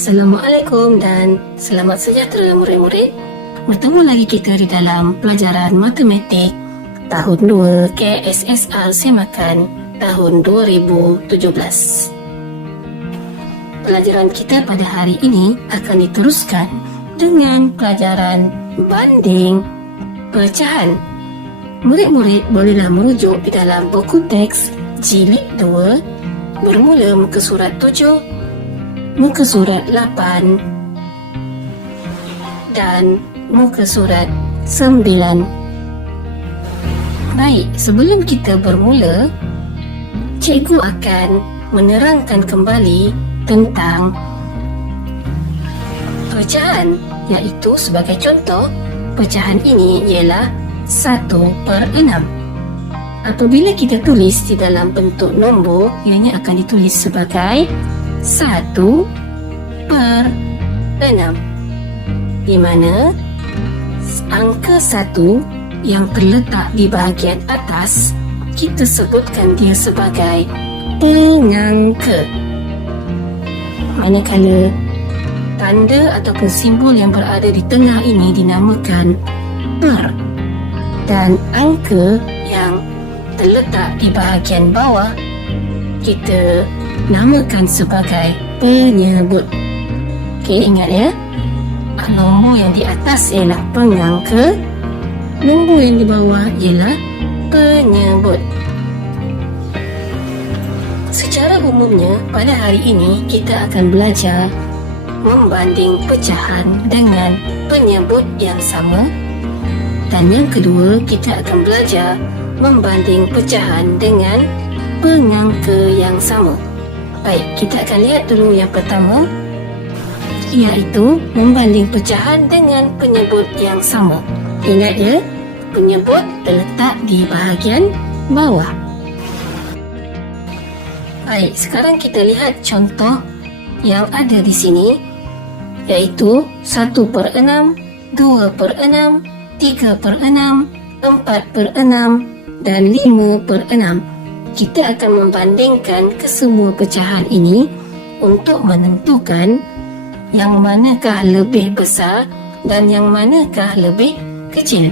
Assalamualaikum dan selamat sejahtera murid-murid. Bertemu lagi kita di dalam pelajaran matematik tahun 2 KSSR Semakan tahun 2017. Pelajaran kita pada hari ini akan diteruskan dengan pelajaran banding pecahan. Murid-murid bolehlah merujuk di dalam buku teks jilid 2 bermula muka surat 7, muka surat 8 dan muka surat 9. Baik, sebelum kita bermula, cikgu akan menerangkan kembali tentang pecahan, iaitu sebagai contoh, pecahan ini ialah 1/6. Apabila kita tulis di dalam bentuk nombor, ianya akan ditulis sebagai 1/6, di mana angka 1 yang terletak di bahagian atas kita sebutkan dia sebagai pengangka, manakala tanda ataupun simbol yang berada di tengah ini dinamakan per, dan angka yang terletak di bahagian bawah kita namakan sebagai penyebut. Okey, ingat ya, nombor yang di atas ialah pengangka, nombor yang di bawah ialah penyebut. Secara umumnya pada hari ini kita akan belajar membanding pecahan dengan penyebut yang sama, dan yang kedua kita akan belajar membanding pecahan dengan pengangka yang sama. Baik, kita akan lihat dulu yang pertama, iaitu membanding pecahan dengan penyebut yang sama. Ingat ya, penyebut terletak di bahagian bawah. Baik, sekarang kita lihat contoh yang ada di sini, iaitu 1/6, 2/6, 3/6, 4/6 dan 5/6. Kita akan membandingkan kesemua pecahan ini untuk menentukan yang manakah lebih besar dan yang manakah lebih kecil.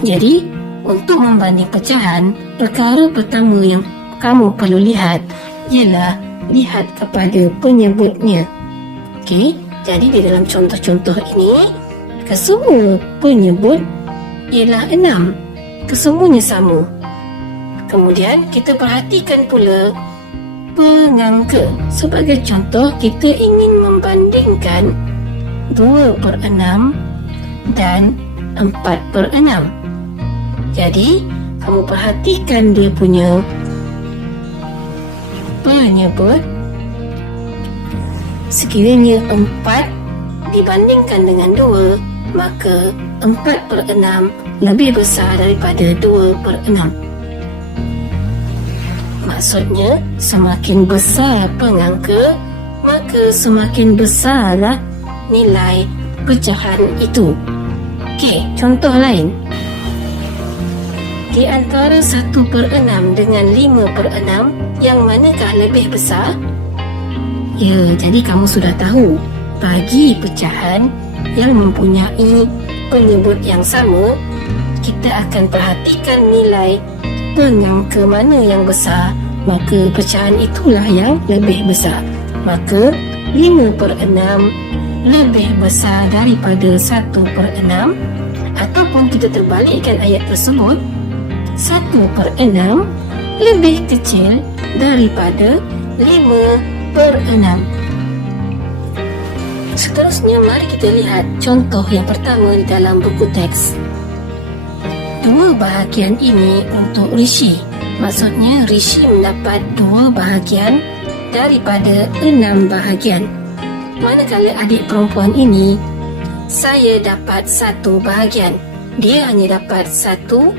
Jadi, untuk membanding pecahan, perkara pertama yang kamu perlu lihat ialah lihat kepada penyebutnya. Okey, jadi di dalam contoh-contoh ini, kesemua penyebut ialah 6. Kesemuanya sama. Kemudian kita perhatikan pula pengangka. Sebagai contoh, kita ingin membandingkan 2/6 dan 4/6. Jadi, kamu perhatikan dia punya penyebut. Sekiranya 4 dibandingkan dengan 2, maka 4/6 lebih besar daripada 2/6. Maksudnya, semakin besar pengangka, maka semakin besarlah nilai pecahan itu. Okey, contoh lain. Di antara 1/6 dengan 5/6, yang manakah lebih besar? Ya, jadi kamu sudah tahu, bagi pecahan yang mempunyai penyebut yang sama, kita akan perhatikan nilai pengangka mana yang besar, maka pecahan itulah yang lebih besar. Maka 5/6 lebih besar daripada 1/6, ataupun kita terbalikkan ayat tersebut, 1/6 lebih kecil daripada 5/6. Seterusnya, mari kita lihat contoh yang pertama di dalam buku teks. Dua bahagian ini untuk Rishi. Maksudnya Rishi mendapat 2 bahagian daripada 6 bahagian. Manakala adik perempuan ini, saya dapat 1 bahagian. Dia hanya dapat 1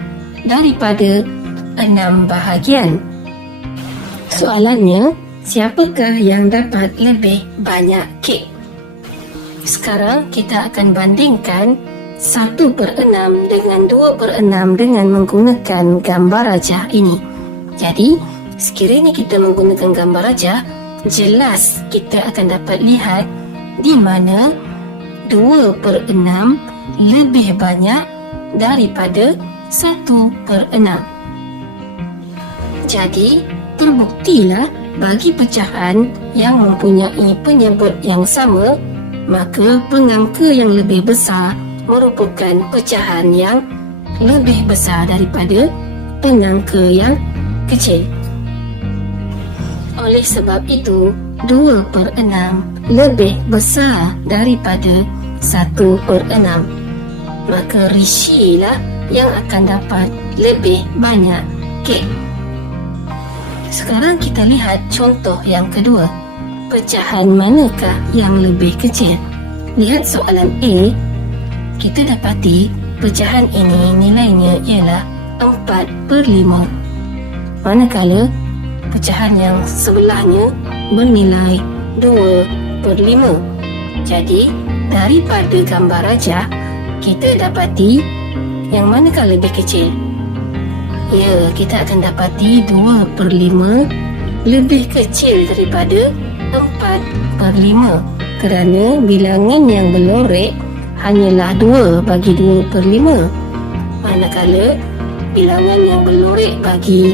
daripada 6 bahagian. Soalannya, siapakah yang dapat lebih banyak kek? Sekarang kita akan bandingkan 1/6 dengan 2/6 dengan menggunakan gambar rajah ini. Jadi, sekiranya kita menggunakan gambar rajah, jelas kita akan dapat lihat di mana 2/6 lebih banyak daripada 1/6. Jadi, terbuktilah bagi pecahan yang mempunyai penyebut yang sama, maka pengangka yang lebih besar merupakan pecahan yang lebih besar daripada pengangka yang kecil. Oleh sebab itu, 2/6 lebih besar daripada 1/6. Maka Rishi lah yang akan dapat lebih banyak kek. Sekarang kita lihat contoh yang kedua. Pecahan manakah yang lebih kecil? Lihat soalan A. Kita dapati pecahan ini nilainya ialah 4/5. Manakala pecahan yang sebelahnya bernilai 2/5. Jadi, daripada gambar rajah, kita dapati yang manakah lebih kecil? Ya, kita akan dapati 2/5 lebih kecil daripada 4/5 kerana bilangan yang berlorek hanyalah 2 bagi 2/5. Manakala bilangan yang berlorek bagi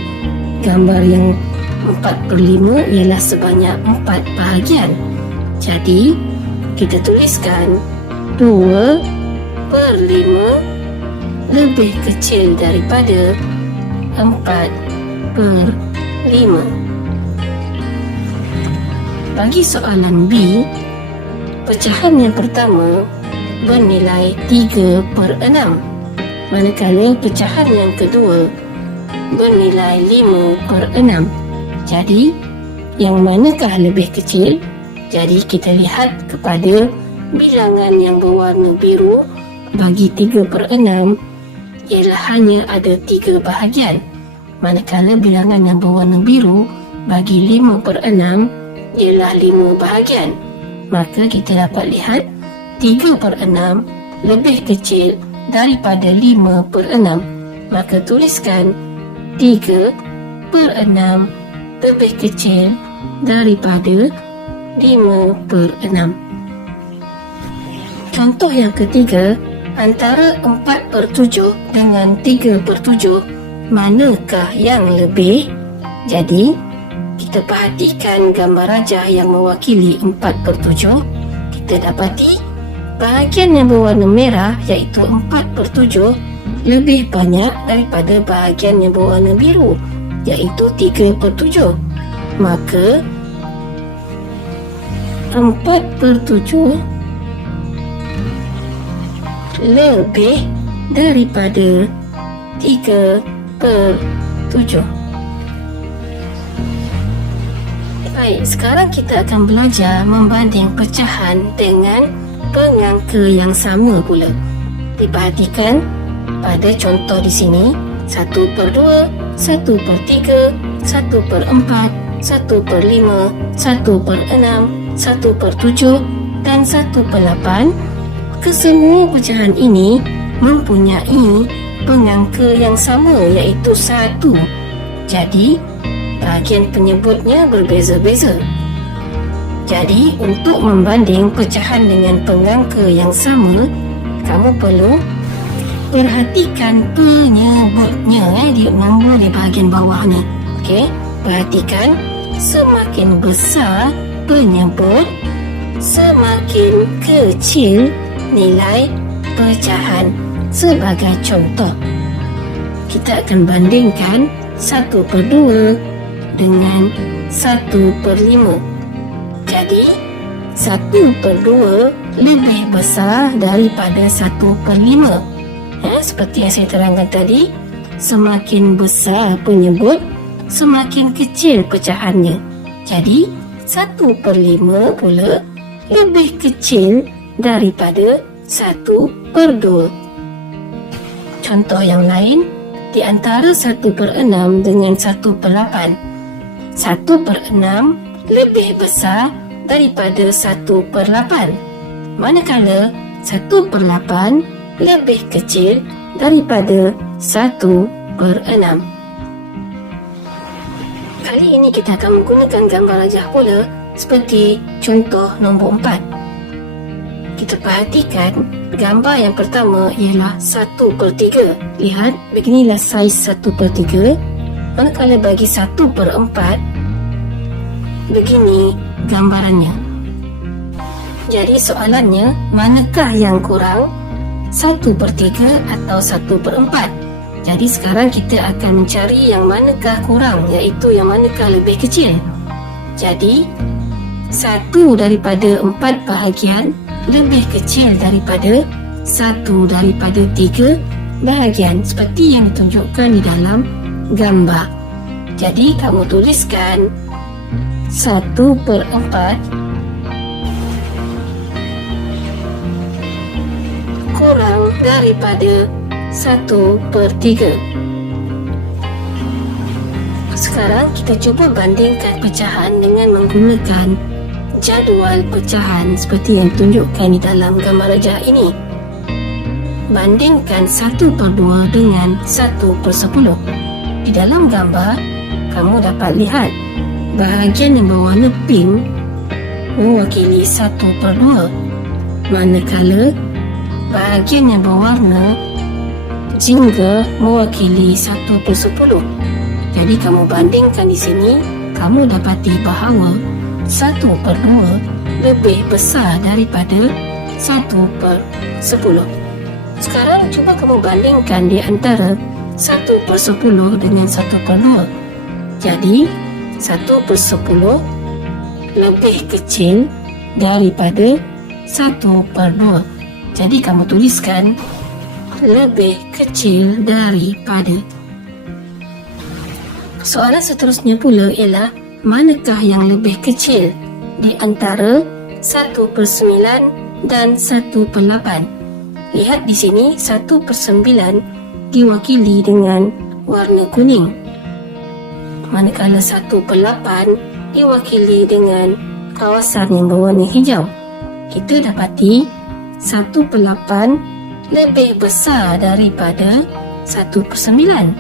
gambar yang 4/5 ialah sebanyak 4 bahagian. Jadi, kita tuliskan 2/5 lebih kecil daripada 4/5. Bagi soalan B, pecahan yang pertama bernilai 3/6, manakala pecahan yang kedua bernilai 5/6. Jadi, yang manakah lebih kecil? Jadi, kita lihat kepada bilangan yang berwarna biru bagi 3/6 ialah hanya ada 3 bahagian. Manakala bilangan yang berwarna biru bagi 5/6 ialah 5 bahagian. Maka kita dapat lihat 3/6 lebih kecil daripada 5/6. Maka tuliskan 3/6 lebih kecil daripada 5/6. Contoh yang ketiga, antara 4/7 dengan 3/7, manakah yang lebih? Jadi, kita perhatikan gambar rajah yang mewakili 4/7. Kita dapati bahagian yang berwarna merah iaitu 4/7 lebih banyak daripada bahagian yang berwarna biru iaitu 3/7. Maka 4/7 lebih daripada 3/7. Baik, sekarang kita akan belajar membanding pecahan dengan pengangka yang sama pula. Diperhatikan pada contoh di sini 1/2, 1/3, 1/4, 1/5, 1/6, 1/7 dan 1/8. Kesemua pecahan ini mempunyai pengangka yang sama iaitu 1. Jadi, bahagian penyebutnya berbeza-beza. Jadi, untuk membanding pecahan dengan pengangka yang sama, kamu perlu perhatikan penyebutnya di nombor di bahagian bawah ni. Okey, perhatikan semakin besar penyebut, semakin kecil nilai pecahan. Sebagai contoh, kita akan bandingkan 1/2 dengan 1/5. Jadi, 1/2 lebih besar daripada 1/5. Seperti yang saya terangkan tadi, semakin besar penyebut, semakin kecil pecahannya. Jadi, 1/5 pula lebih kecil daripada 1/2. Contoh yang lain, di antara 1/6 dengan 1/8. 1/6 lebih besar daripada 1/8. Manakala 1/8 lebih kecil daripada 1/6. Kali ini kita akan menggunakan gambar rajah pula seperti contoh nombor 4. kita perhatikan gambar yang pertama ialah 1/3. Lihat, beginilah saiz 1/3. Manakala bagi 1/4, begini gambarannya. Jadi soalannya, manakah yang kurang? 1/3 atau 1/4? Jadi sekarang kita akan mencari yang manakah kurang, iaitu yang manakah lebih kecil. Jadi 1 daripada 4 bahagian lebih kecil daripada 1 daripada 3 bahagian, seperti yang ditunjukkan di dalam gambar. Jadi kamu tuliskan 1/4 kurang daripada 1/3. Sekarang kita cuba bandingkan pecahan dengan menggunakan jadual pecahan seperti yang ditunjukkan di dalam gambar rajah ini. Bandingkan 1/2 dengan 1/10. Di dalam gambar, kamu dapat lihat bahagian yang berwarna pink mewakili 1/2, manakala bahagian yang berwarna jingga mewakili 1/10. Jadi kamu bandingkan di sini, kamu dapati bahawa 1/2 lebih besar daripada 1/10. Sekarang cuba kamu bandingkan di antara 1/10 dengan 1/2. Jadi 1/10 lebih kecil daripada 1/2. Jadi kamu tuliskan lebih kecil daripada. Soalan seterusnya pula ialah, manakah yang lebih kecil di antara 1/9 dan 1/8? Lihat di sini 1/9 diwakili dengan warna kuning, manakala 1/8 diwakili dengan kawasan yang berwarna hijau. Kita dapati 1/8 lebih besar daripada 1/9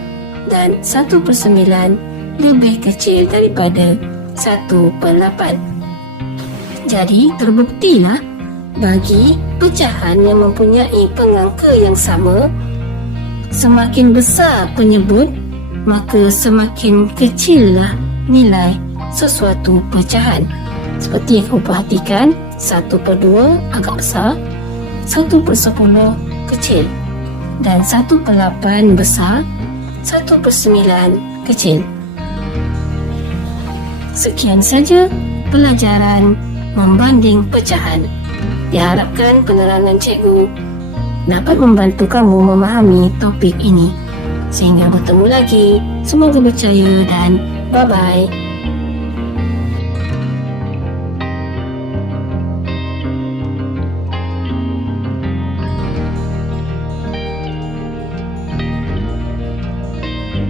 dan 1/9 lebih kecil daripada 1/8. Jadi terbuktilah bagi pecahan yang mempunyai pengangka yang sama, semakin besar penyebut, maka semakin kecillah nilai sesuatu pecahan. Seperti yang kamu perhatikan, 1/2 agak besar, 1/10 kecil, dan 1/8 besar, 1/9 kecil. Sekian saja pelajaran membanding pecahan. Diharapkan penerangan cikgu dapat membantu kamu memahami topik ini. Sehingga bertemu lagi, semoga berjaya dan bye-bye.